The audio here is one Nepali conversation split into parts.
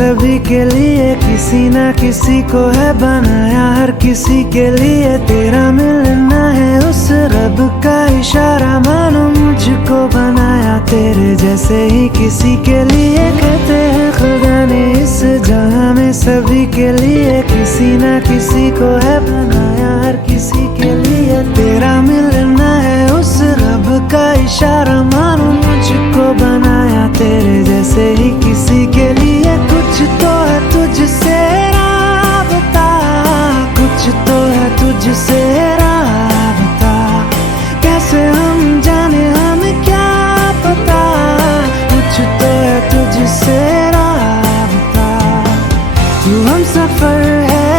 सभी के लिए किसी ना किसी को है बनाया, हर किसी के लिए तेरा मिलना है उस रब का इशारा। मानो मुझको बनाया तेरे जैसे ही किसी के लिए, कहते हैं खुदा ने इस जहां में सभी के लिए किसी ना किसी को है बनाया, हर किसी के लिए तेरा मिलना है उस रब का इशारा। मानो मुझको बनाया तेरे जैसे ही किसी के लिए, कुछ तो है तुझसे राबता, कुछ तो है तुझसे राबता, कैसे हम जाने हमें क्या पता, कुछ तो है तुझसे राबता। तू हम सफर है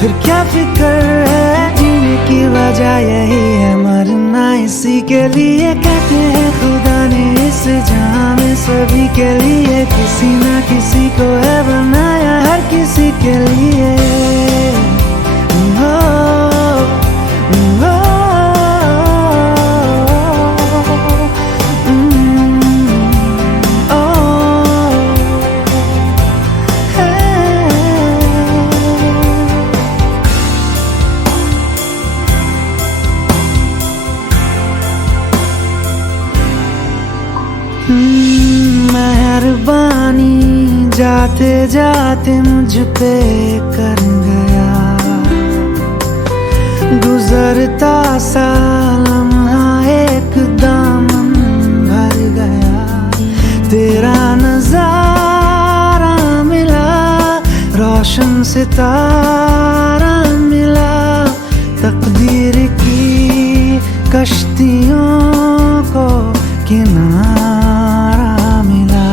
फिर क्या फिक्र है, जीने की वजह यही है मरना इसी के लिए। कहते हैं खुदा ने इस जहां में सभी के लिए किसी ना किसी को है बनाया, हर किसी के लिए। मेहरबानी जाते जाते मुझ पे कर गया, गुजरता सा लम्हा एक दामन भर गया, तेरा नजारा मिला, रोशन सितारा मिला, तकदीर की कश्तियों को किनारा मिला।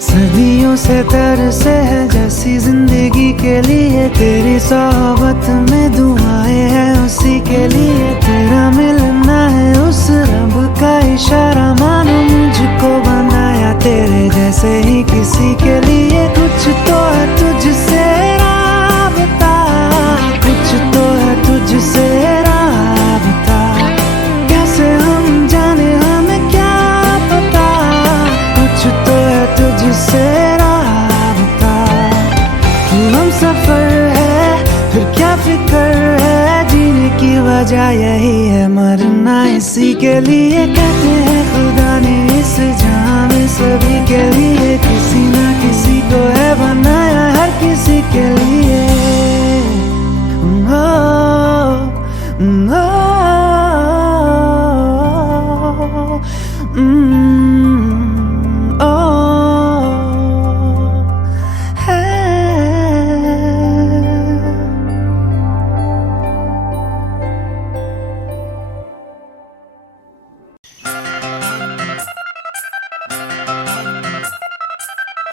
सदियों से तरसे है जैसी जिंदगी के लिए, तेरी सोहबत में दुआएं हैं उसी के लिए, तेरा मिलना है उस रब का इशारा। मानो मुझको बनाया तेरे जैसे ही किसी के लिए, कुछ तो है तुझसे राबता, कुछ तो है तुझसे राबता, कैसे हम जाने हमें क्या पता, कुछ तो है तुझसे राबता। तू हम सफर है फिर क्या फिक्र है, जीने की वजह यही है मरना इसी के लिए। कहते हैं खुदा ने इस जहां में सभी के लिए किसी ना किसी को है बनाया, हर किसी के लिए।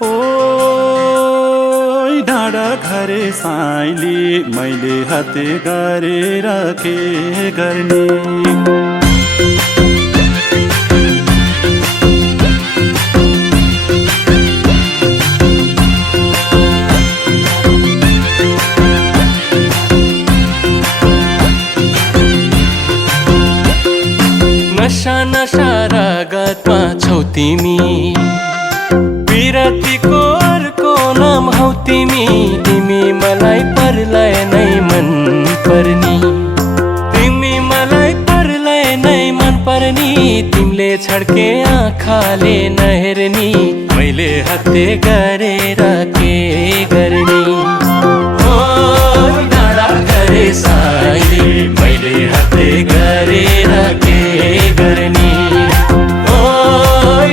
ओइ डाँडा घरे साइली मैले हाते गरेर के गर्ने, नशा नशा रगतमा छौ तिमी, विरतीको अर्को नाम हौ तिमी, तिमी मलाई परलाई नै मन पर्नी, तिमी मलाई परलाई नै मन पर्नी, तिमीले छड्के आँखाले नहेर्नी, मैले हत्ते गरेर के गर्ने। ओ डाँडा घरे साइली मैले हत्ते गरेर के गर्ने, ओ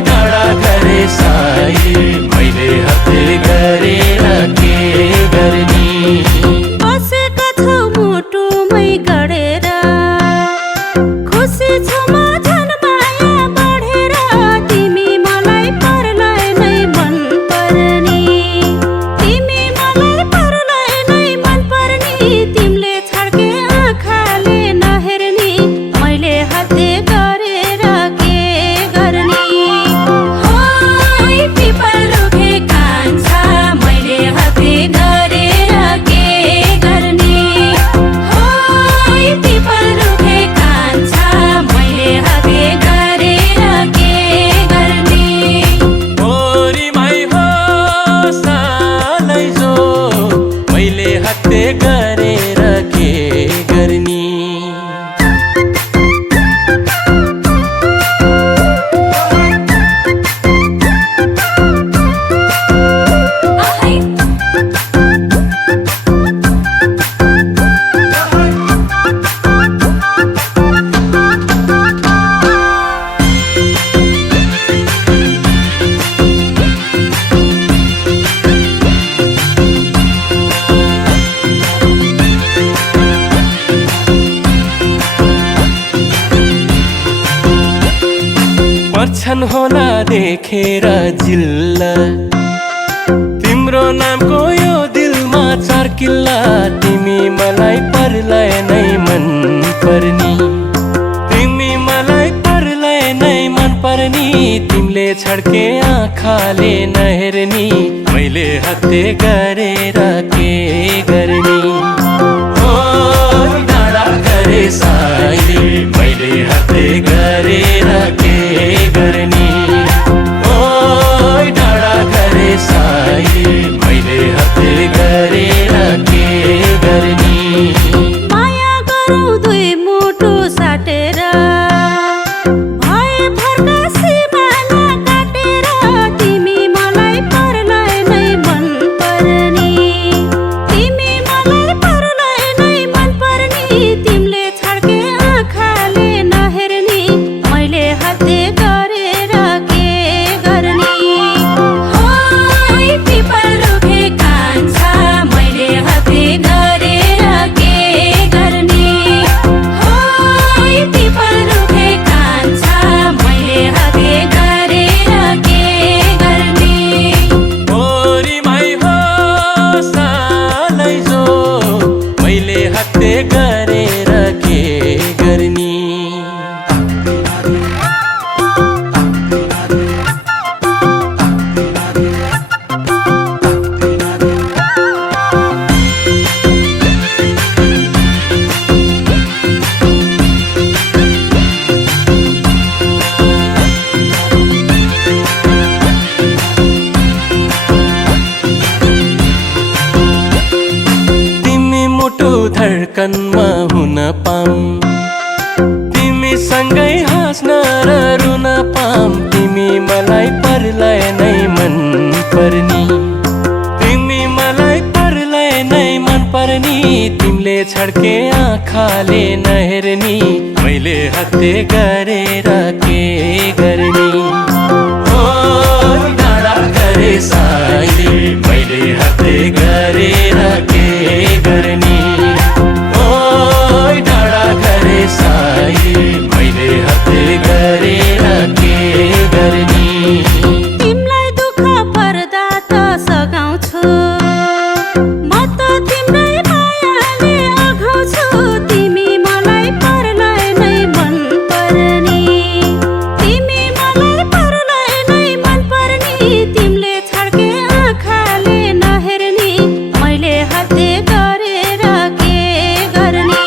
डाँडा घरे साइली मैले हत्ते गरेर के गर्ने। बसेका छौ मुटुमै गडेर, खुसी छु म झन् माया बढेर, तिमी मलाई परलाई नै मन पर्नी, भन्छन् होला देखेर जिल्ला तिम्रो नामको यो दिलमा चर्किल्ला तिमी मलाई परलाई नै मन पर्नी तिमी मलाई परलाई नै मन पर्नी तिमीले छड्के आँखाले नहेर्नी मैले हत्ते गरेर के गर्ने ओ डाँडा गरे साइली मैले हत्ते गरेर के गर्ने ओ डाँडा गरे साइली मैले हत्ते गरेर के गर्ने माया गरौँ दुई मुटु साटेर भए भरका सिमाना काटेर तिमी मलाई परलाई नै मन पर्नी तिमी मलाई परलाई नै मन पर्नी तिमीले छड्के आँखाले नहेर्नी मैले हत्ते गरेर के गर्ने ओइ पिपल रुखे कान्छा मैले हत्ते गरेर के गर्ने ओइ पिपल रुखे कान्छा मैले हत्ते गरेर के गर्ने ओरी माई हो सालै जो मैले हत्ते गरेर के गर्ने तिमी मुटु धड्कनमा हुन पाम तिमी सँगै हाँस्न र रुन पाम तिमी मलाई परलाई नै मन पर्नी तिमी मलाई परलाई नै मन पर्नी तिमीले छड्के आँखाले नहेर्नी मैले हत्ते गरेर के गर्ने ओ डाँडा गरे साइली मैले हत्ते गरेर के गर्ने ओ डाँडा गरे साइली मैले हत्ते गरेर के गर्ने तिमीलाई दुःख पर्दा त सघाउँछु म त तिम्रै मायाले अघाउँछु तिमी मलाई परलाई नै मन पर्नी तिमी मलाई परलाई नै मन पर्नी तिमीले छड्के आँखाले नहेर्नी मैले हत्ते गरेर के गर्ने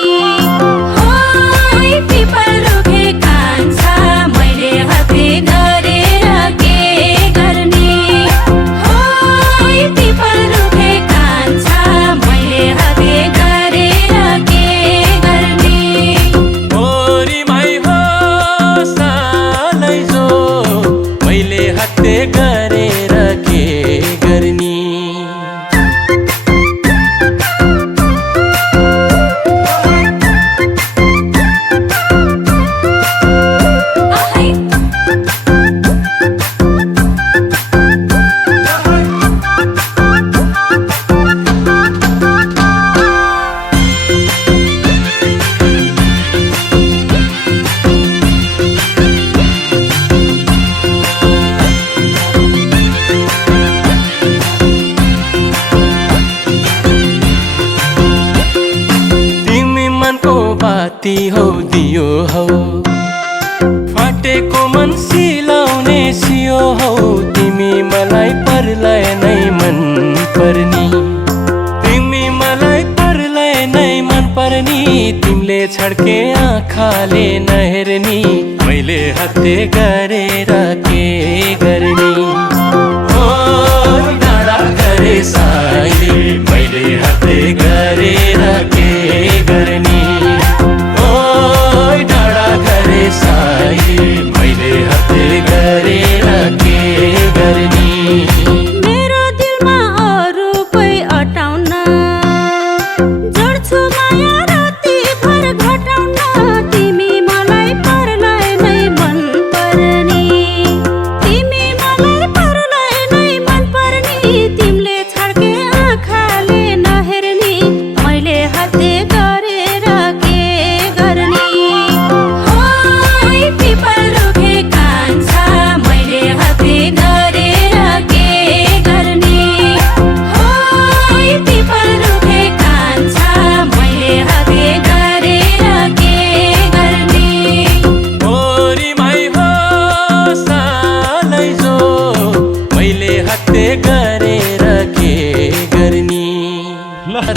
ओइ पिपल रुखे कान्छा मैले हत्ते गरेर के गर्ने ओइ पिपल रुखे कान्छा मैले हत्ते गरेर के गर्ने ओरी माई हो सालै जो मैले हत्ते गरेर के गर्ने आहै तिमी मनको बाती हौ दियो हौ फाटेको मन सिलाउने सियो हौ तिमी मलाई परलाई नै मन पर्नी तिमी मलाई परलाई नै मन पर्नी तिमीले छड्के आँखाले नहेर्नी मैले हत्ते गरेर के गर्ने ओ डाँडा गरे साइली मैले हत्ते गरेर के गर्ने ओ डाँडा गरे साइली मैले हत्ते गरेर के गर्ने मेरो दिलमा अरू कोही अटाउन जोड्छु माया राति भर घटाउन तिमी मलाई परलाई नै मन पर्नी तिमी मलाई परलाई नै मन पर्नी तिमीले छड्के आँखा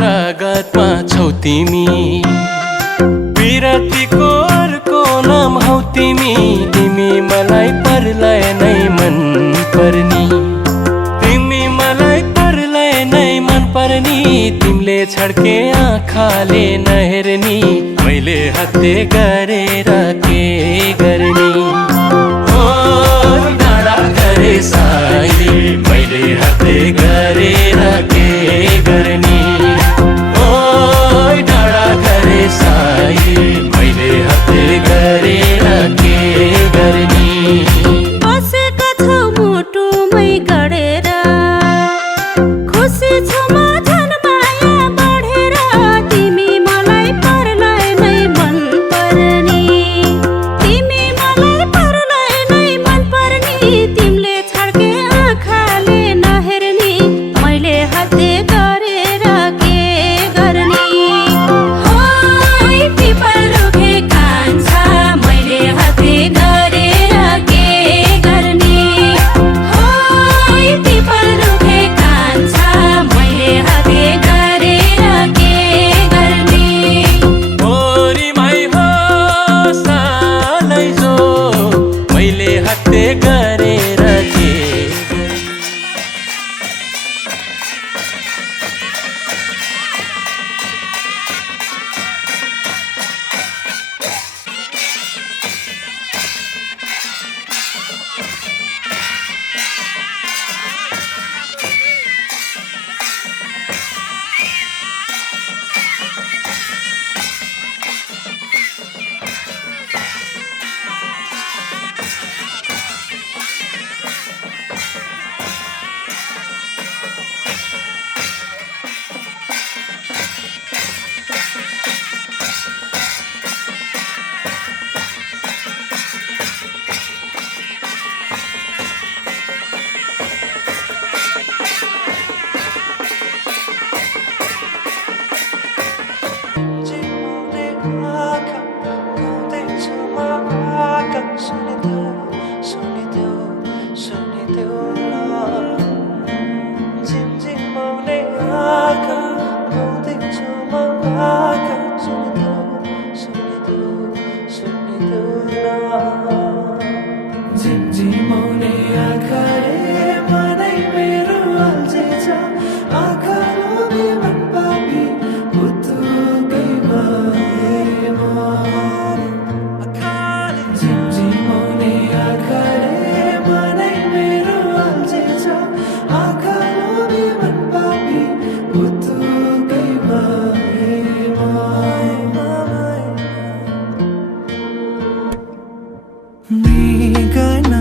रगतमा छौ तिमी विरतीको अर्को नाम हौ तिमी तिमी मलाई परलाई नै मन पर्नी तिमी मलाई परलाई नै मन पर्नी तिमीले छड्के आँखाले नहेर्नी मैले हत्ते गरेर के गर्ने ओ डाँडा गरे साइली मैले हत्ते गरेर के गर्ने ओ डाँडा गरे साइली मैले हत्ते गरेर के गर्ने बसेका छौ मुटुमै गडेर खुसी छु म झन् माया बढेर तिमी मलाई परलाई नै मन पर्नी तिमी मलाई परलाई नै मन पर्नी तिमीले छड्के आँखाले नहेर्नी मैले हत्ते गरेर के गर्ने ओइ पिपल रुखे कान्छा मैले हत्ते गरेर के गर्ने ओइ पिपल रुखे कान्छा मैले हत्ते गरेर के गर्ने ओरी माई हो सालै जो मैले हत्ते गरेर के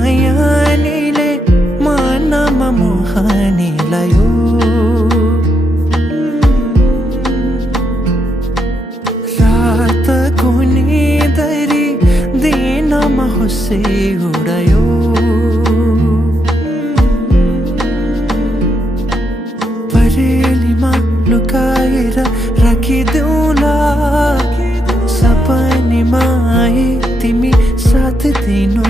मृगनयनीले मनमा मोहनी लायो रातको निदरी दिनमा होसे उडायो परेलीमा लुकाएर राखिदेऊला सपनीमा आए तिमी साथ दिनु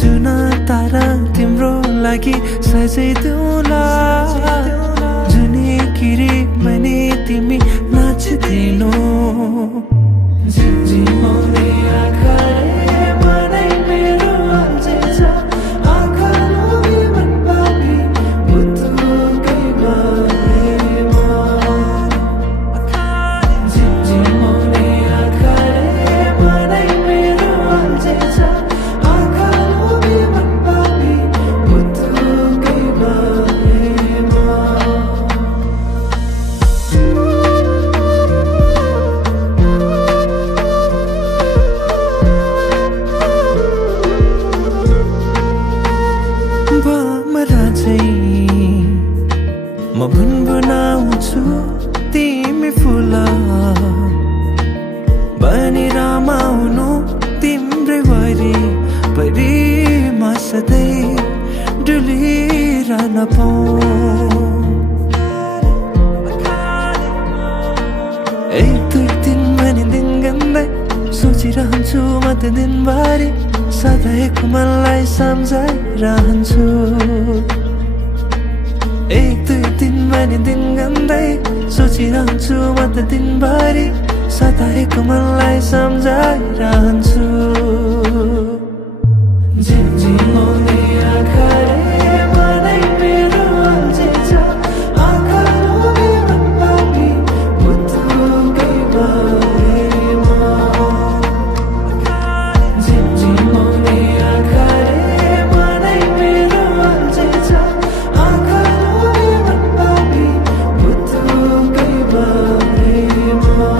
जुना तारा तिम्रो लागि सजाइदेऊला जुने किरी भने तिमी नाचिदिनु झिमझिमाउने आँखाले मनै मेरो अल्झिन्छ आँखा लोभी मन पापी बुद्धुकै बारेमा झिमझिमाउने आँखाले मनै मेरो अल्झिन्छ आँखा लोभी मन पापी बुद्धुकै बारेमा म गुनगुनाउँछु तिमी फुल बनी रमाउनु तिम्रै वरि परिमा सधैँ डुलिरहन पाऊँ एक दुई दिन भने दिन गन्दै सोचिरहन्छु म त दिनभरि सधैँको मनलाई सम्झाइरहन्छु एक दुई दिन भने दिन गन्दै त दिनभरि सताएको मनलाई सम्झाइरहन्छु झिमझिमाउने आँखाले मनै मेरो अल्झिन्छ आँखा लोभी मनपापी बुद्धुकै भएमा झिमझिमाउने आँखाले मनै मेरो अल्झिन्छ आँखा लोभी मनपापी बुद्धुकै भएमा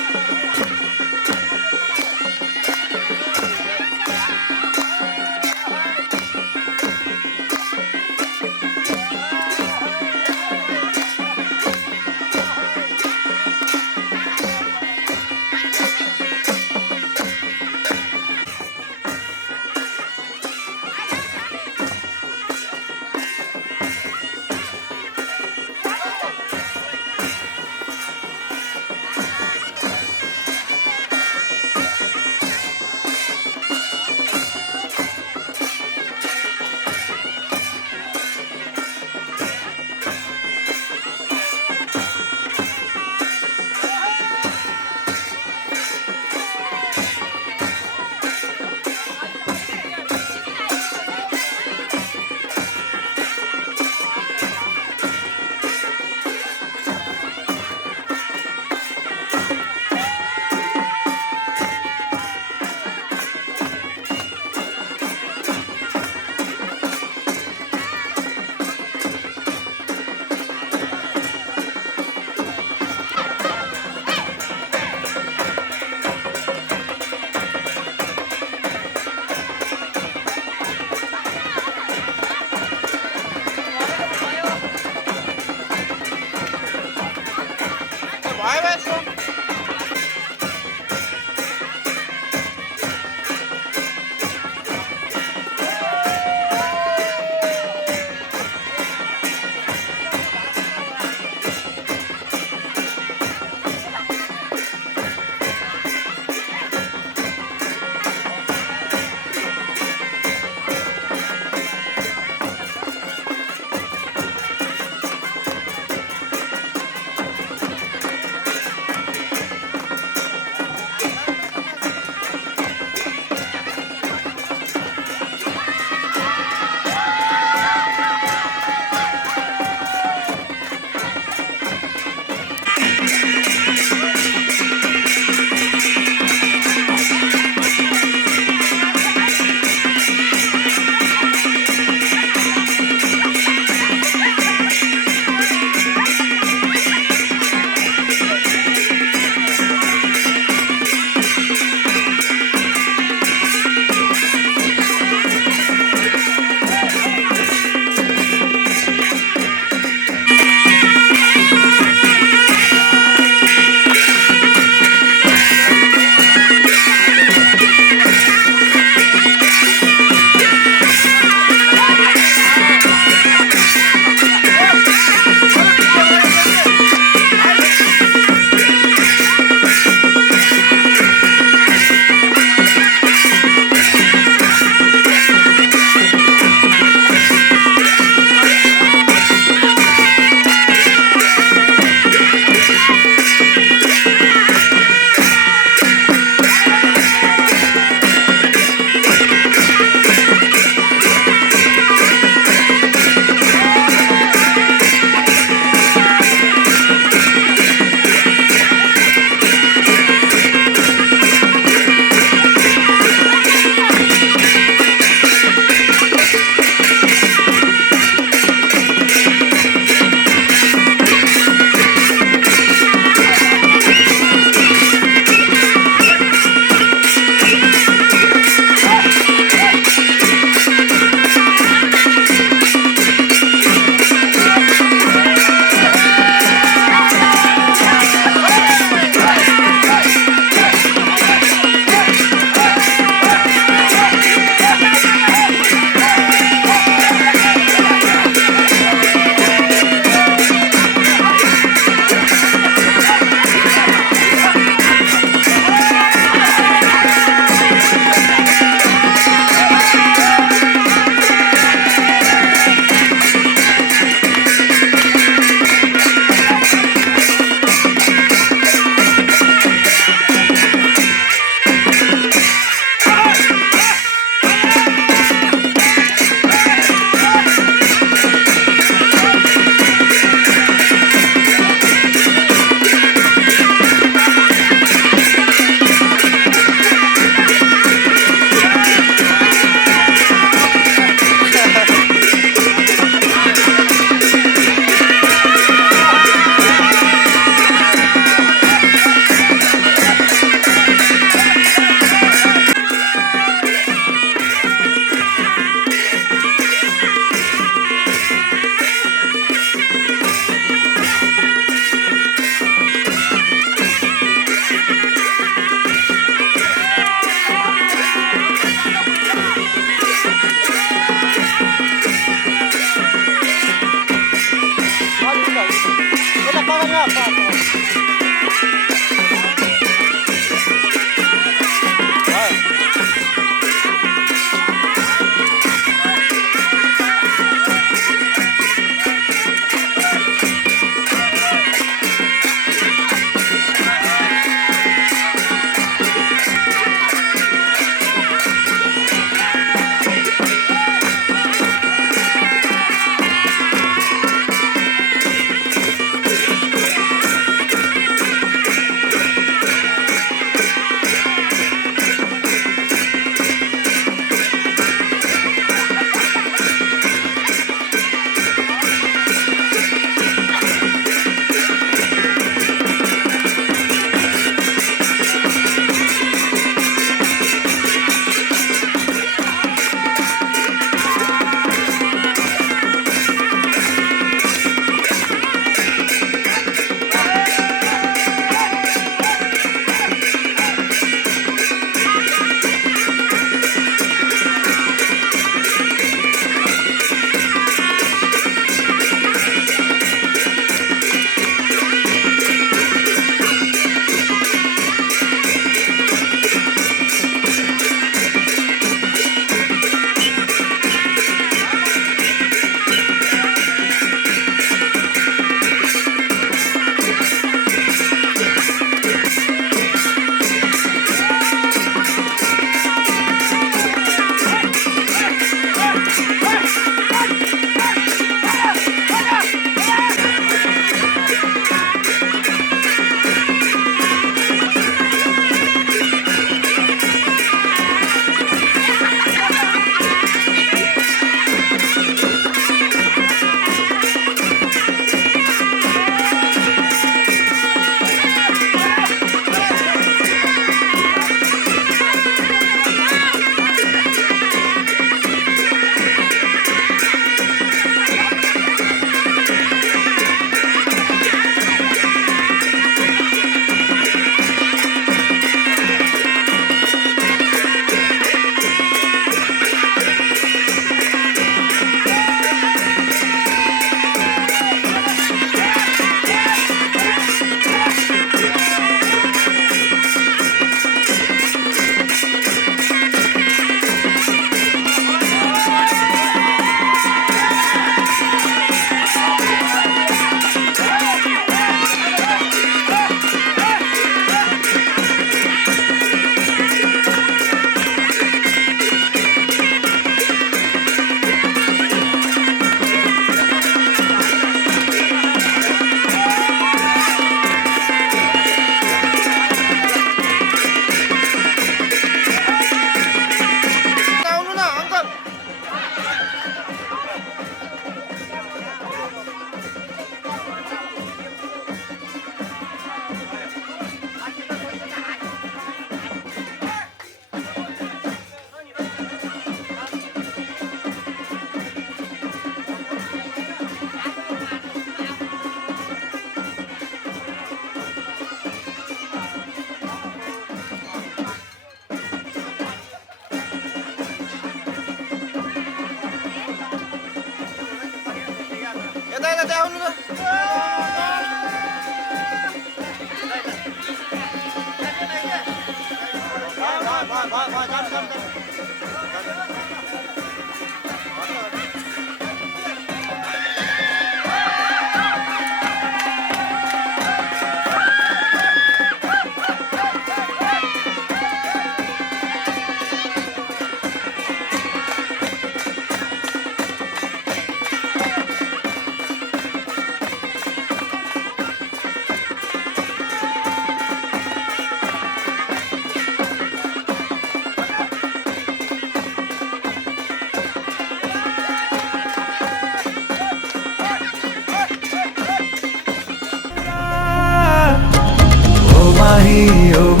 माही ओ